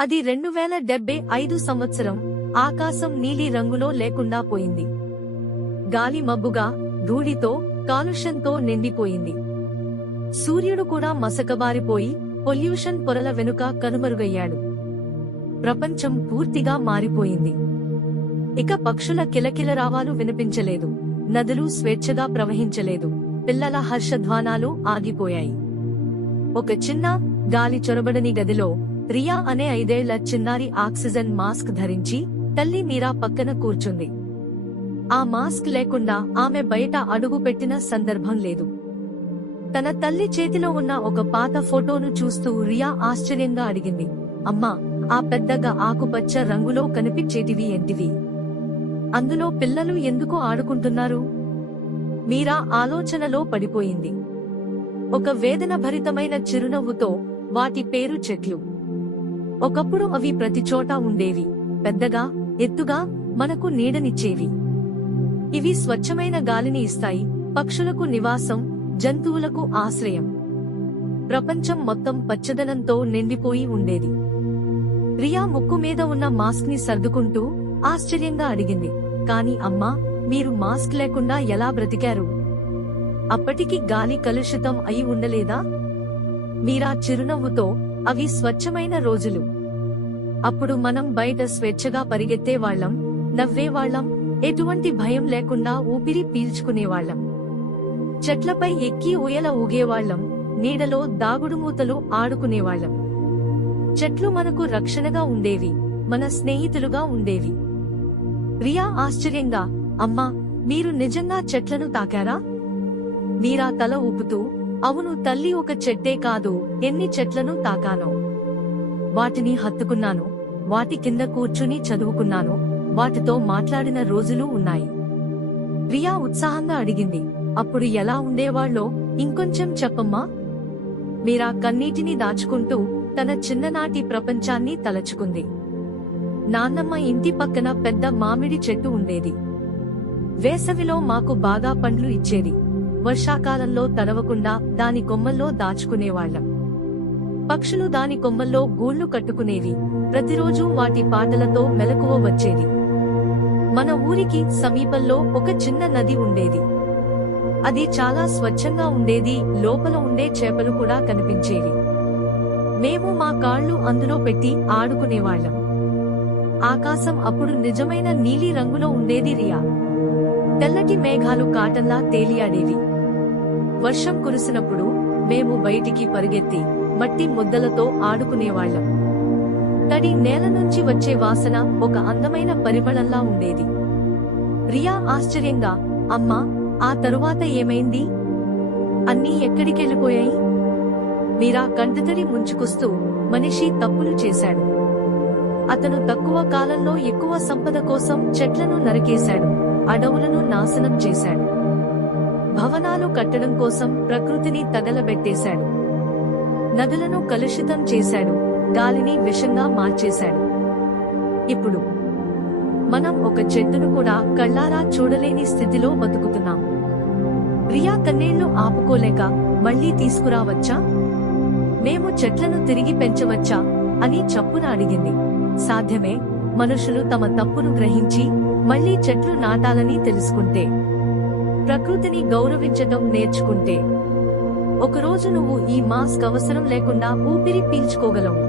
అది రెండు వేల డెబ్బై ఐదు సంవత్సరం ఆకాశం నీలి రంగులో లేకుండా పోయింది. గాలి మబ్బుగా ధూళితో కాలుష్యంతో నిండిపోయింది. సూర్యుడు కూడా మసకబారిపోయి పొల్యూషన్ పొరల వెనుక కనుమరుగయ్యాడు. ప్రపంచం పూర్తిగా మారిపోయింది. ఇక పక్షుల కిలకిలరావాలు వినిపించలేదు. నదులు స్వేచ్ఛగా ప్రవహించలేదు. పిల్లల హర్షధ్వానాలు ఆగిపోయాయి. ఒక చిన్న గాలి చొరబడని గదిలో రియా అనే ఐదేళ్ళ చిన్నారి ఆక్సిజన్ మాస్క్ ధరించి తల్లి మీరా పక్కన కూర్చుంది. ఆ మాస్క్ లేకుండా ఆమె బయట అడుగు పెట్టిన సందర్భం లేదు. తన తల్లి చేతిలో ఉన్న ఒక పాత ఫోటోను చూస్తూ రియా ఆశ్చర్యంగా అడిగింది అమ్మా ఆ పెద్దగా ఆకుపచ్చ రంగులో కనిపించేటివి ఏంటివి? అందులో పిల్లలు ఎందుకు ఆడుకుంటున్నారు? మీరా ఆలోచనలో పడిపోయింది. ఒక వేదన భరితమైన చిరునవ్వుతో వాటి పేరు చెట్లు. ఒకప్పుడు అవి ప్రతి చోటా ఉండేవి. పెద్దగా ఎత్తుగా మనకు నీడనిచ్చేవి. ఇవి స్వచ్ఛమైన గాలిని ఇస్తాయి పక్షులకు నివాసం జంతువులకు ఆశ్రయం. ప్రపంచం మొత్తం పచ్చదనంతో నిండిపోయి ఉండేది. రియా ముక్కు మీద ఉన్న మాస్క్ని సర్దుకుంటూ ఆశ్చర్యంగా అడిగింది కాని అమ్మా మీరు మాస్క్ లేకుండా ఎలా బ్రతికారు? అప్పటికి గాలి కలుషితం అయి ఉండలేదా? మీరా చిరునవ్వుతో అవి స్వచ్ఛమైన రోజులు. అప్పుడు మనం బయట స్వేచ్ఛగా పరిగెత్తేవాళ్ళం నవ్వేవాళ్ళం ఎటువంటి భయం లేకుండా ఊపిరి పీల్చుకునేవాళ్ళం చెట్లపై ఎక్కి ఉయల ఊగేవాళ్ళం నీడలో దాగుడుమూతలు ఆడుకునేవాళ్ళం చెట్లు మనకు రక్షణగా ఉండేవి మన స్నేహితులుగా ఉండేవి. రియా ఆశ్చర్యంగా అమ్మా మీరు నిజంగా చెట్లను తాకారా? మీరా తల ఊపుతూ అవును తల్లి ఒక చెట్టే కాదు ఎన్ని చెట్లను తాకానో. వాటిని హత్తుకున్నాను వాటి కింద కూర్చుని చదువుకున్నాను వాటితో మాట్లాడిన రోజులు ఉన్నాయి. ప్రియా ఉత్సాహంగా అడిగింది అప్పుడు ఎలా ఉండేవాళ్ళో ఇంకొంచెం చెప్పమ్మా. మీరా కన్నీటిని దాచుకుంటూ తన చిన్ననాటి ప్రపంచాన్ని తలచుకుంది. నాన్నమ్మ ఇంటి పక్కన పెద్ద మామిడి చెట్టు ఉండేది. వేసవిలో మాకు బాగా పండ్లు ఇచ్చేది. వర్షాకాలంలో తడవకుండా దాని కొమ్మల్లో దాచుకునేవాళ్ళం పక్షులు దాని కొమ్మల్లో గూళ్ళు కట్టుకునేవి. ప్రతిరోజు వాటి పాటలతో మెలకువ వచ్చేది. మన ఊరికి సమీపంలో ఒక చిన్న నది ఉండేది. అది చాలా స్వచ్ఛంగా ఉండేది లోపల ఉండే చేపలు కూడా కనిపించేవి. మేము మా కాళ్ళు అందులో పెట్టి ఆడుకునేవాళ్ళం ఆకాశం అప్పుడు నిజమైన నీలి రంగులో ఉండేది రియా. తెల్లటి మేఘాలు కాటంలా తేలియాడేవి. వర్షం కురిసినప్పుడు మేము బయటికి పరిగెత్తి మట్టి ముద్దలతో ఆడుకునేవాళ్ళం తడి నేల నుంచి వచ్చే వాసన ఒక అందమైన పరిమళంలా ఉండేది. రియా ఆశ్చర్యంగా అమ్మా ఆ తరువాత ఏమైంది? అన్నీ ఎక్కడికెళ్ళిపోయాయి? మీరా కంటతడి ముంచుకొస్తూ మనిషి తప్పులు చేశాడు. అతను తక్కువ కాలంలో ఎక్కువ సంపద కోసం చెట్లను నరికేశాడు అడవులను నాశనం చేశాడు. భవనాలు కట్టడం కోసం ప్రకృతిని తగలబెట్టేశాడు. నదులను కలుషితం చేశాడు. గాలిని విషంగా మార్చేశాడు. ఇప్పుడు మనం ఒక చెట్టును కూడా కళ్ళారా చూడలేని స్థితిలో బతుకుతున్నాం. రియా కన్నీళ్ళు ఆపుకోలేక మళ్ళీ తీసుకురావచ్చా? మేము చెట్లను తిరిగి పెంచవచ్చా? అని చప్పున అడిగింది. సాధ్యమే మనుషులు తమ తప్పును గ్రహించి మళ్ళీ చెట్లు నాటాలని తెలుసుకుంటే. ప్రకృతిని గౌరవించటం నేర్చుకుంటే ఒకరోజు నువ్వు ఈ మాస్క్ అవసరం లేకుండా ఊపిరి పీల్చుకోగలవు.